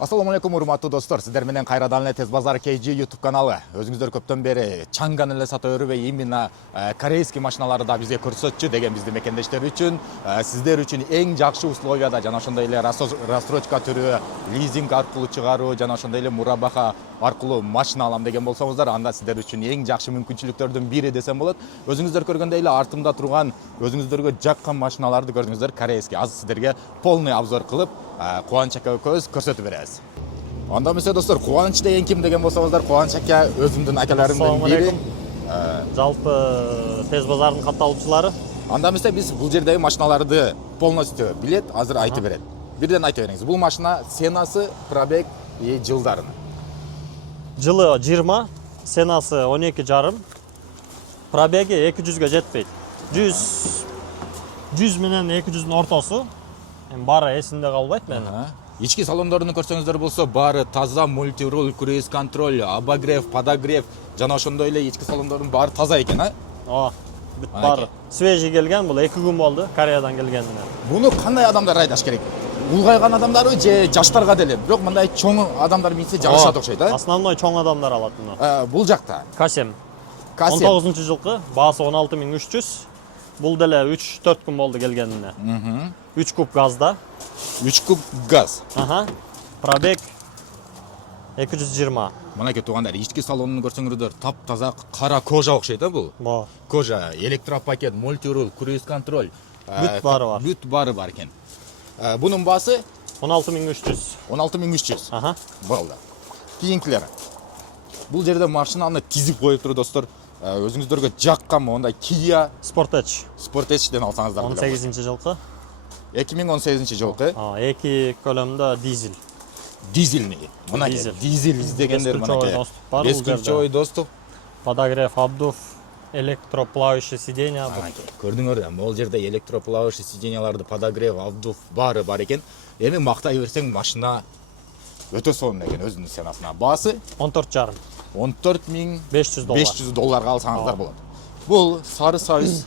Ассаламу алейкум, урматтуу достор. Сиздер менен кайрадан эле Тез базар KG YouTube каналы. Өзүңүздөр көптөн бери чаңган эле сата өрүбөй именно корейский машиналарды да бизге көрсөтчү деген биздин мекендештер үчүн, сиздер үчүн эң жакшы условияда жана ошондой эле рассрочка түрү, лизинг аркылуу чыгаруу жана ошондой эле мурабаха аркылуу машина алам деген болсоңуздар, анда сиздер үчүн эң жакшы мүмкүнчүлүктөрдүн бири десем болот. Өзүңүздөр көргөндөй эле артымда турган өзүңүздөргө жаккан машиналарды көрдүңүздөр. Корейский азыр сиздерге полный обзор кылып, Кубаныч ака экөөбүз көрсөтүп беребиз. Анда эмесе достор, Кубаныч деген ким деген болсоңуздар, Кубаныч ака өзүмдүн акаларымдын бири. Жалпы Тез базардын катталуучулары. Анда эмесе биз бул жердеги машиналарды полностью билет, азыр айтып берет. Бирден айтып бериңиз. Бул машина сенасы, пробег и жылдарын. Жылы 20, сенасы 12,5, пробеги 200-ге жетпейт. 100 менен 200-дүн ортосу. Бары эсимде калбайт менин. Ички салондорун көрсөңүздөр болсо, баары таза, мультирул, круиз контроль, обогрев, подогрев, жана ошондой эле ички салондордун баары таза экен, Ооба, бүт баары. Свежий келген, бул 2 күн болду Кореядан келгенине. Буну кандай адамдар айдаш керек? Улгайган адамдарбы же жаштарга деле? Бирок мындай чоң адамдар минсе жагышат окшойт, Основной чоң адамдар алат муну. Бул жакта. Касем. Касем. 19-жылкы, баасы 16300. Бул деле 3-4 күн болду келгенине. 3 куб газда. 3 куб газ. Пробег 220. Мынакей туугандар, ички салонун көрсөңүздөр, таптаза кара кожа окшойт, бул. Кожа, электропакет, мультирул, круиз контроль. Бүт баары бар. Бүт баары бар экен. Бунун баасы 16300. 16300. Болду. Кийинкилер. Бул жерде машинаны тизип коюптур достор. Өзүңүздөргө жаккан мондай Kia Sportage-ден алсаңыздар. 18-жылкы. 2018-жылкы. 2 көлөмдө дизель. Дизельный. Мынакей дизель издегендер мынакей. Бескүлчөй доступ. Подогрев, обдув, электроплавающий сиденья. Көрдүңөр да, могул жерде электроплавающий сиденьяларды, подогрев, обдув баары бар экен. Эми мактай берсең, машина өтө сонун экен өзүнүн сенасына. Баасы 14,5. 14.500 долларга алсаңыздар болот. Бул сары савиз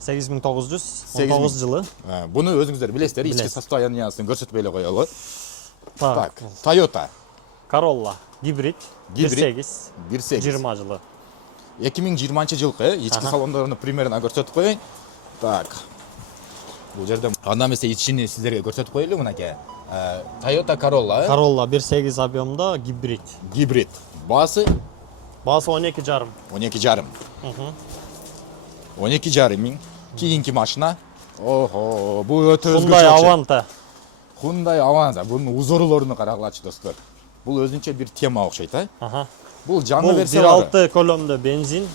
8900, 19 жылы. Буну өзүңүздөр билесиздер, ички состояниясын көрсөтпөй эле коелу. Так, Toyota Corolla гибрид 1.8, 20 жылы. 2020-жылкы, ички салондорун примерно көрсөтүп коеюн. Так. Бул жерде анда эмесе ичини сиздерге көрсөтүп коелу мынакей. Toyota Corolla. Corolla 1.8 объемда гибрид. Гибрид. Баасы 12,5. 12,5. 12,5 миң. Кийинки машина. Охо, бул өтө өзгөчө. Hyundai Avanza. Бунун узорлорун карагылачы достор. Бул өзүнчө бир тема окшойт, Бул жаңы версиялары. 1.6 көлөмдө бензин.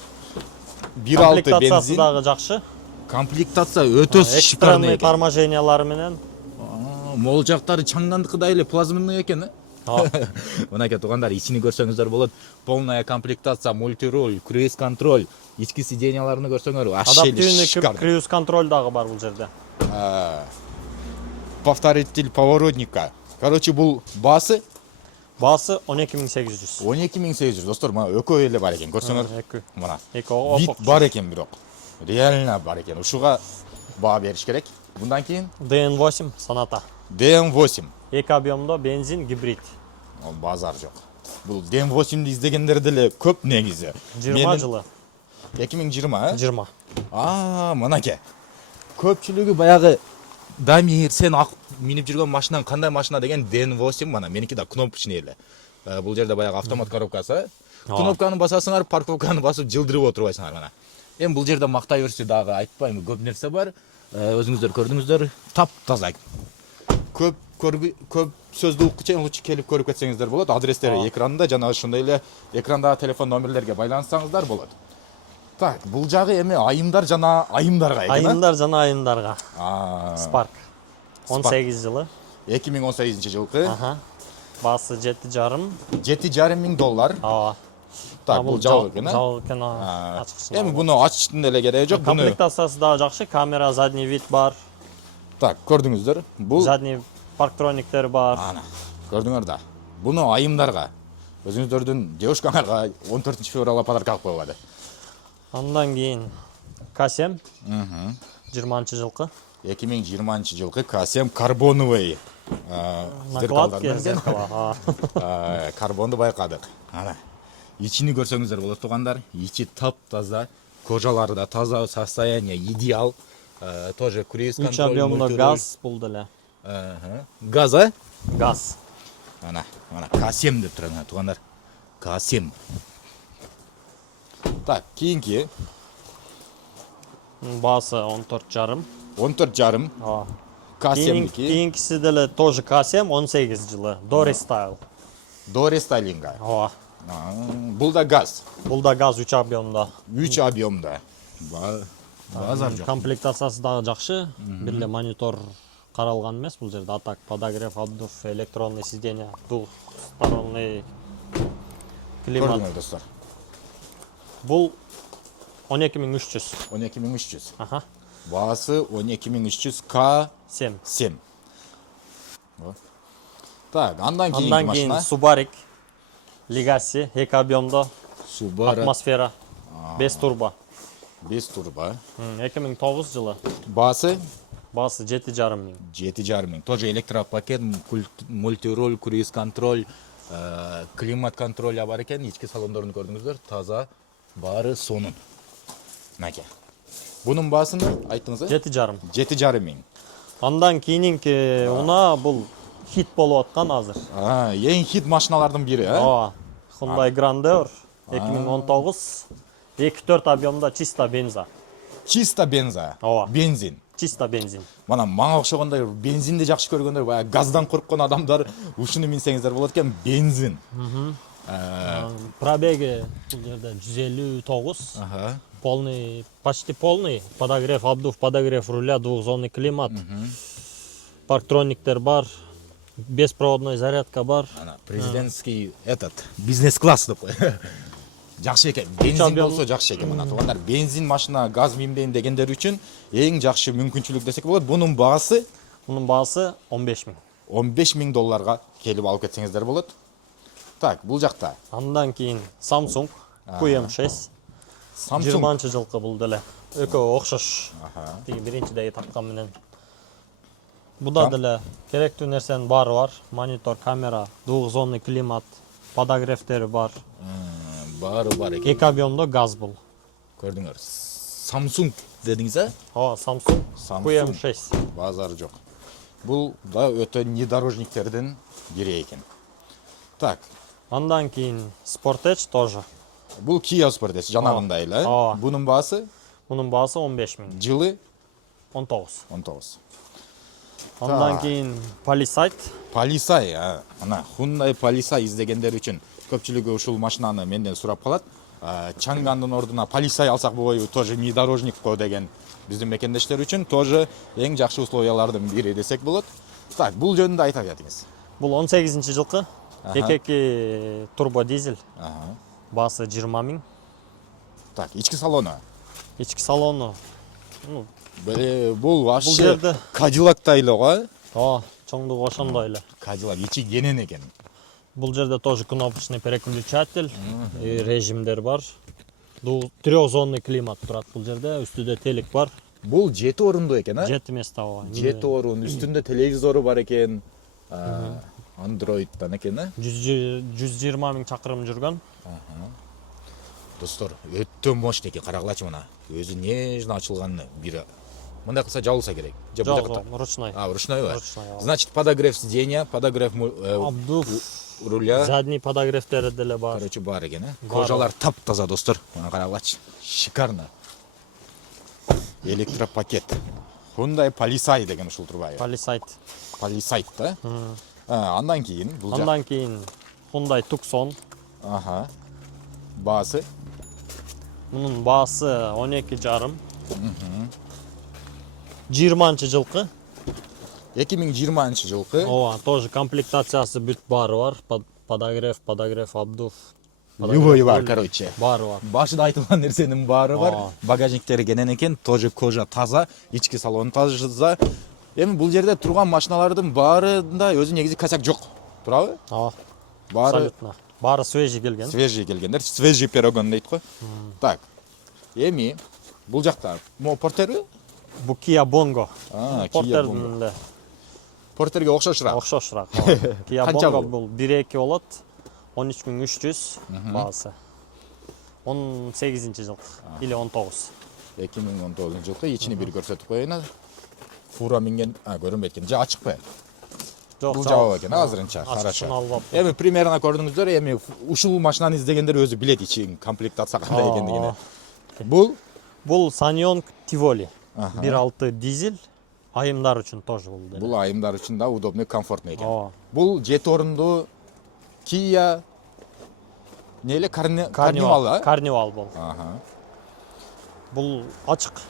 1.6 бензин. Комплектациясы дагы жакшы. Комплектация өтө шикарный экен. Торможениялары менен. Могул жактары чаңгандыкыдай эле плазменный экен, Мынакей туугандар, ичини көрсөңүздөр болот. Полная комплектация, мультируль, круиз контроль, ички сиденьяларын көрсөңөр, адаптивный круиз контроль дагы бар бул жерде. Повторитель поворотника. Короче, бул баасы 12800. 12800 достор, мына экөө эле бар экен, көрсөңөр. Мына. Вид бар экен бирок. Реально бар экен. Ушуга баа бериш керек. Bundan keyin DN8 Sonata. DN8. 2 объемдо бензин гибрид. Ол базар жок. Бул DN8-ди издегендер деле көп негизи. 20 жылы. 2020, 20. Мынакей. Көпчүлүгү баягы Дамир, сен минип жүргөн машинаң кандай машина деген DN8 мына, меники да кнопочный эле. Бул жерде баягы автомат коробкасы. Кнопканы басасыңар, парковканы басып жылдырып отурбайсыңар мына. Эми бул жерде мактай берсе дагы айтпайм, көп нерсе бар. Өзүңүздөр көрдүңүздөр, таптаза. Көп сөздү укчу лучше келип көрүп кетсеңиздер болот. Адрестери экранда, жана ошондой эле экрандагы телефон номерлерге байланышсаңыздар болот. Так, бул жагы эми айымдар жана айымдарга экен. Айымдар жана айымдарга. Spark 18 жылы. 2018-жылкы. Баасы 7,5. 7,5 миң доллар. Так, бул жабык экен, Эми буну ачыштын эле кереги жок. Комплектациясы дагы жакшы, камера, задний вид бар. Так, көрдүңүздөр. Бул задний парктрониктер бар. Көрдүңөр да. Буну айымдарга, өзүңүздөрдүн девушкаңарга 14-февралга подарка алып койгола. Андан кийин Касем 20-жылкы. 2020 жылғы К7 карбоновый Накладки зеркало. карбонды байқадық. Ана, içini көрсеңіздер болады туғандар. İçi тап-таза, кожалары да таза, состояние идеал. Тоже круиз 3 контроль. объемный мультируль. газ бұл деле. Газ, а? Газ. Ана, К7 деп тұр, туғандар. К7. Так, кейінгі Басы 14,5. 14 жарым. К7 Кейінгісі деле тоже К7 18 жылы. До рестайл. до рестайлинга. Ооба. Бұл да газ. Бұл да газ 3 объемда. 3 объемда. Базар жоқ. Комплектациясы дагы жакшы. Бирде монитор каралган эмес бул жерде. Атак, подогрев, обдув, электронный сиденье, двухсторонний климат. Көрдіңіз, достар. Бул 12300. 12300. Аха. Басы 12300 К7. 7. Так, андан кейінгі Андан кейін машина. Subaru Legacy 2 объемда, Subaru атмосфера, 5 турбо. 5 турбо. 2009 жылы. Басы Басы 7,5 мың. 7,5 мың. Тоже электропакет, мультируль, круиз контроль, климат контроль бар екен. Ички салондарын көрдіңіздер. Таза бары сонун. Наке. Бұның басыны айттыңыз, 7,5. 7,5 мың. Андан кейінгі уна бұл хит болуп аткан азыр. Ең хит машиналардың бири, Ооба. Hyundai Grandeur 2019 2,4 объемда чисто бенза. Чисто бенза. Ооба. Бензин. Чисто бензин. Мана мага окшогондой бензинди жакшы көргөндөр, баягы газдан корккон адамдар ушуну минсеңиздер болот экен, бензин. Пробеги бул жерде 159. Ага. Полный, почти полный. Подогрев обдув, подогрев руля, двухзонный климат. Парктрониктер бар. Беспроводной зарядка бар. Ана президентский бизнес-класс деп кой. Жакшы экен. Бензин болсо жакшы экен. Мына туугандар, бензин машина, газ минбейин дегендер үчүн эң жакшы мүмкүнчүлүк десек болот. Бунун баасы 15 мың. 15 000 долларга келип алып кетсеңиздер болот. Так, бул жакта Андан кейін Samsung QM6. Samsung 20 жылкы бул деле. Экөө окшош. Тиги биринчидеги тапкан менен. Буда деле керектүү нерсенин баары бар. Монитор, камера, двухзонный климат, подогревтери бар. баары бар экен. 2 объемдо газ бул. Көрдүңөр. Samsung дедиңиз, а? Ооба, Samsung QM6. Базары жок. Бул да өтө внедорожниктердин бири экен. Так, Андан кейін Sportage тоже. бул Kia Sportage жанагындай эле. Ооба. Бунун баасы Мунун баасы 15 мың. жылы 19. 19. Андан кейін Palisade. Полисай, ана Hyundai Полисай издегендер үчүн көпчүлүгү ушул машинаны менден сурап калат. Чангандын ордуна Полисай алсак болбойбу, тоже внедорожник го деген биздин мекендештер үчүн тоже эң жакшы условиялардын бири десек болот. Так, бул жөнүндө айта кетиңиз. Бул 18 жылкы. 2 турбо дизель. Басы 20 мың. Так, ички салону. Ички салону. Бул Бул вообще жерде Cadillac эле го. Ооба, чоңдугу ошондой эле. Cadillac ичи кенен экен. Бул жерде тоже кнопочный переключатель, режимдер бар. Трехзонный климат турат бул жерде, үстүдө телек бар. Бул 7 орундуу экен, а? 7 эмес таба. 7 орун, үстүндө телевизору бар экен. Android'дан экен, а? 120 мың чакырым жүргөн. Достор, өтө мощный экен, карагылачы мына. Өзү нежно ачылганы бири. Мындай кылса жабылса керек. Жок, ручной. Ручной ба? Ручной. Значит, подогрев сиденья, подогрев Обдув, руля. задний подогревтери деле бар. Короче, бар экен, а? Кожалар таптаза, достор. Мына карагылачы. Шикарно. Электропакет. Hyundai Palisade деген ушул турбайбы? Palisade. Palisade да? Андан кийин бул жак. Андан кейін Hyundai Tucson. Аха. Баасы Мунун баасы 12,5. 20 жылкы. 2020 жылкы. Ооба, тоже комплектациясы бүт баары бар. Подогрев, обдув. Любой бар, короче. Баары бар. Башында айтылган нерсенин баары бар. Багажниктери кенен экен, тоже кожа таза, ички салон таза. Эми бул жерде турган машиналардын баарында өзү негизи косяк жок. Туурабы? Ооба. Баары Абсолютно. Баары свежий келген. свежий келгендер, свежий пирогон дейт го. Так. Эми бул жакта мо портерби? Bu Kia Bongo. Kia Porter'дің де Porterге окшошураак. окшошураак. Kia Канча Bongo бул? бул 1.2 болот. 13.300 баасы. 18 жыл или 19. 2019 жылкы ичини бир көрсөтүп коеюн. Фура минген, көрүнбөйт экен. Же ачыкпы? Жок, Бул жабык экен, азырынча. Ачыкчын Хорошо. алып алып. Эми примерно көрдүңүздөр, эми ушул машинаны издегендер өзү билет ичин комплектация кандай экендигин. Бул Бул Sanyong Tivoli. 1.6 дизель. Айымдар үчүн тоже бул. бул айымдар үчүн да удобный, комфортный экен. Ооба. Бул 7 орунду Kia неле Carnival, а? Carnival бул. Аха. Бул ачык.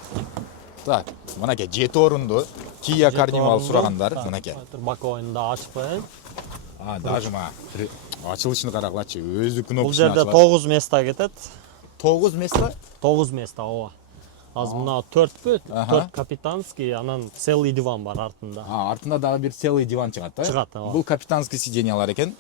Так, мынакей 7 орунду Kia Carnival орунду. сурагандар, мынакей. Бакоюнда ачык коеюн. Даже ачылышын карагылачы, өзү Бул кнопкасын жерде ачылат. 9 места кетет. 9 место? 9 места, ооба. Азыр мына 4пү? Аха. 4 капитанский, анан целый диван бар артында. Артында дагы бир целый диван чыгат, да? Чыгат, ооба. Бул капитанский сиденьялар экен.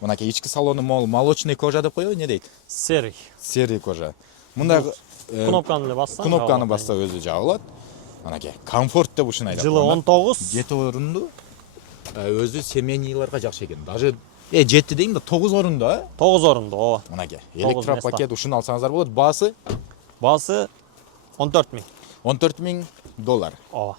Мынакей ички салону мол молочный кожа деп коебу, не дейт? Серый. Серый кожа. Мындай Кнопканы эле бассаң. кнопканы басса өзү жабылат. Мынакей комфорт деп ушуну айтат. Жылы 19. 7 орунду. Өзү семейныйларга жакшы экен. Даже 7 дейм да 9 орунду, а? 9 орунду, ооба. Мынакей. 9 Электропакет ушуну алсаңыздар болот. Баасы Баасы 14 000. $14,000. Ооба.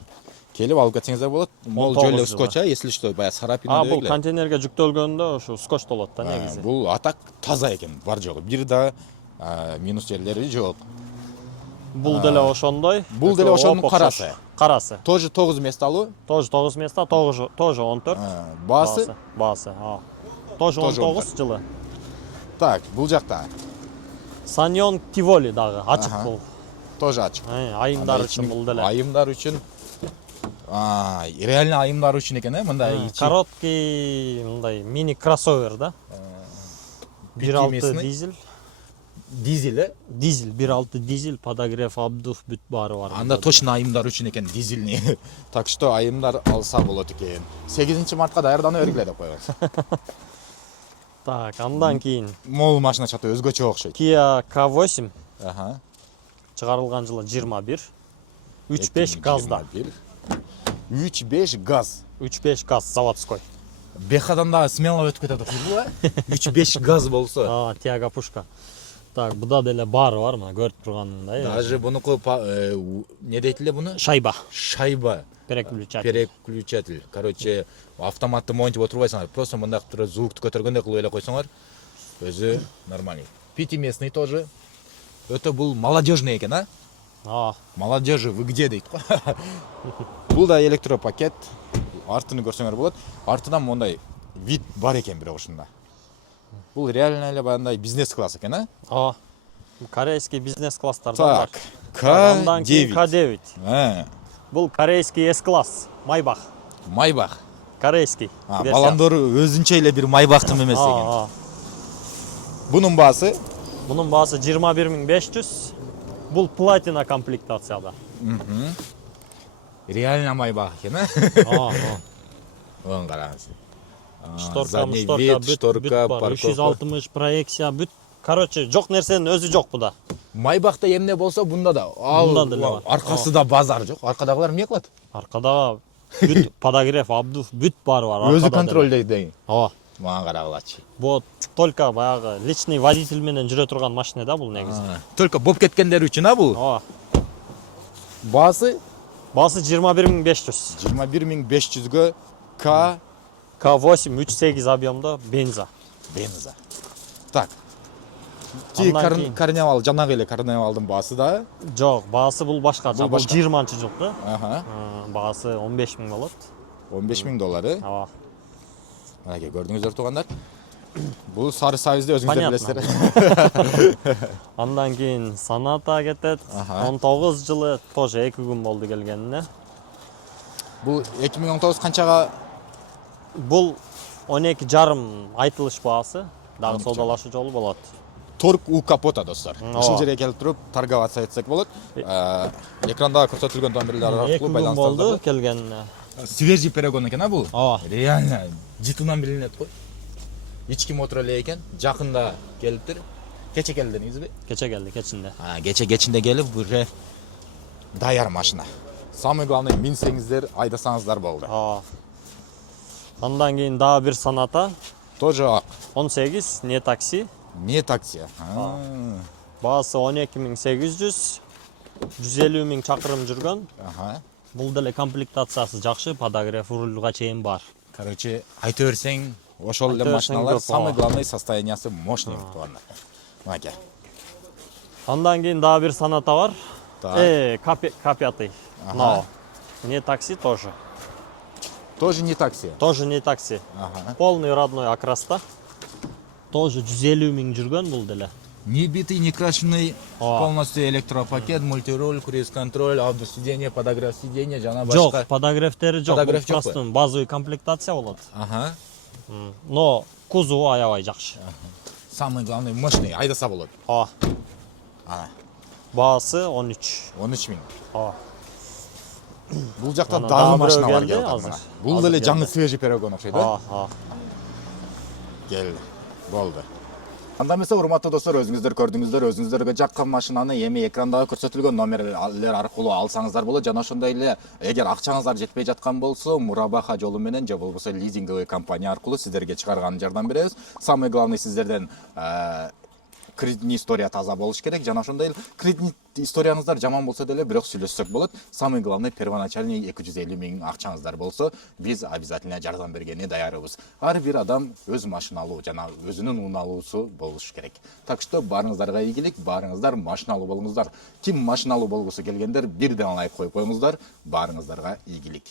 Келип алып кетсеңиздер болот. Мол 19 жөлө жылы. скотча, если что, баягы сарапина Бул дегиле. контейнерге жүктөлгөндө ушу скотчтолот да негизи. Бул атак таза экен, бар жогу. Бир да минус жерлери жок. Бул деле ошондой. Бул деле ошонун карасы. Карасы. Тоже 9 месталуу. Тоже 9 места, тоже 14. Баасы. Баасы, ооба. Тоже Тоже 19 жылы. Так, бул жакта Sanyong Tivoli дагы ачык Аха. бул. тоже ачык. Айымдар үчүн бул деле. Айымдар үчүн. Реально айымдар үчүн экен, мындай ичи. Короткий мындай мини кроссовер да. 1.6 дизель. Дизель, Дизель 1.6 дизель, подогрев, обдув бүт баары бар. Анда точно айымдар үчүн экен, дизельный. Так что айымдар алса болот экен. 8 мартка даярданып бергиле деп коебуз. Так, андан кийин Мол машина чаты өзгөчө окшойт. Kia K8 Аха. чыгарылган жылы 21. 3.5 газда. 3.5 газ. 3.5 газ заводской. Бехадан да смело өтүп кетет окуйбу, 3.5 газ болсо. Тиага пушка. Так, буда деле баары бар мына көрүп турганыңдай. Даже бунуку не дейт эле буну? Шайба, Шайба. переключатель. Переключатель. Короче, автоматты монтип отурбайсыңар. Просто мындай тура звукту көтөргөндөй кылып эле койсоңор, өзү нормальный. Пятиместный тоже. Өтө бул молодежный экен, а? Молодежи, вы где дейт го? Бул да электропакет. Артын көрсөңөр болот. Артынан мондай вид бар экен бирок ушунда. Бул реально эле баягындай бизнес класс экен, а? Корейский бизнес класстарда бар. Так, Андан кийин К9. K9. Бул корейский S-класс, Майбах. Майбах. Корейский. Баландор өзүнчө эле бир майбактын мемеси экен. Бунун баасы? Бунун баасы 21.500. Бул платина комплектацияда. Реально майбах экен, а? Оң караңыз. Задний вид, шторка, парковка. 360 проекция, бүт. Короче, жок нерсенин өзү жок буда. Майбакта эмне болсо бунда да. Бунда деле бар. Аркасында базар жок. Аркадагылар эмне кылат? Аркадагы бүт подогрев, обдув, бүт баары бар. Өзү контролдойт. Ооба. Мага карагылачы. Бул только баягы личный водитель менен жүрө турган машина да бул негизи. Только боп кеткендер үчүн, а бул? Ооба. Баасы Баасы 21.500. 21.500гө K8 3.8 объемда бенза. Так. Карнавал, жанагы эле карнавалдын баасы да? Жок, баасы бул башкача. Бул 20-жылкы. Аха. Баасы 15 000 болот. $15,000. Ооба. Мынакей көрдүңүздөр туугандар. Бул сары сабизди өзүңүздөр билесиздер. Андан кийин Sonata кетет. 19 жылы, тоже 2 күн болду келгенине. Бул 2019 канчага? Бул 12,5 айтылыш баасы. Дагы содалашуу жолу болот. Торг у капота, достор. Ушул жерге келип туруп торговаться этсек болот. Экранда көрсөтүлгөн номерлер аркылуу байланыстырып болду келгенине. Свежий перегон экен, а бул? Ооба. Реально жытынан билинет го. Ички мотор эле экен. Жакында келиптир. Кече келдиңизби? Кече келди, кечинде. Кечинде келип, уже даяр машина. Самый главный минсеңиздер, айдасаңыздар болду. Андан кейін дагы бир саната. Тоже ак. 18 не такси. Не такси. Баасы 12.800. 150.000 чакырым жүргөн. Бул деле комплектациясы жакшы, подогрев рульга чейин бар. Короче, айта берсең, ошол эле Айта берсең машиналар көп, самый главный состояниясы мощный мыктыбандар. Маке. Андан кейін дагы бир саната бар. К5. Но не такси тоже. Тоже не такси. Тоже не такси. Полный родной окраста. Тоже 150.000 жүргөн бул деле. Не битый, не крашеный, полностью электропакет, мультируль, круиз-контроль, аудиосиденье, подогрев сиденья, жана башка. Жок, подогревтери жок. Подогрев жок. Просто базовый комплектация болот. Но кузову аябай жакшы. Самый главный мощный, айдаса болот. Баасы 13. 13 миң. Бул жакта Ана дагы дагы машиналар бирөө келди келди. азыр. Бул деле жаңы свежий перегон окшойт, да? Келди. Болду. Анда эмесе урматтуу достор, өзүңүздөр көрдүңүздөр, өзүңүздөргө жаккан машинаны эми экрандагы көрсөтүлгөн номерлер аркылуу алсаңыздар болот. Жана ошондой эле эгер акчаңыздар жетпей жаткан болсо, Мурабаха жолу менен же болбосо лизинговый компания аркылуу сиздерге чыгарган жардам беребиз. Самый главный сиздерден кредитный история таза болуш керек. Жана ошондой эле кредитный историяңыздар жаман болсо деле бирок сүйлөшсөк болот. Самый главный первоначальный 250.000 акчаңыздар болсо, биз обязательно жардам бергенге даярбыз. Ар бир адам өз машина алуу жана өзүнүн унаалуусу болуш керек. Так что барыңыздарга ийгилик, барыңыздар машина алуу болуңуздар. Ким машина алуу болгусу келгендер бирден лайк коюп коюңуздар. Барыңыздарга ийгилик.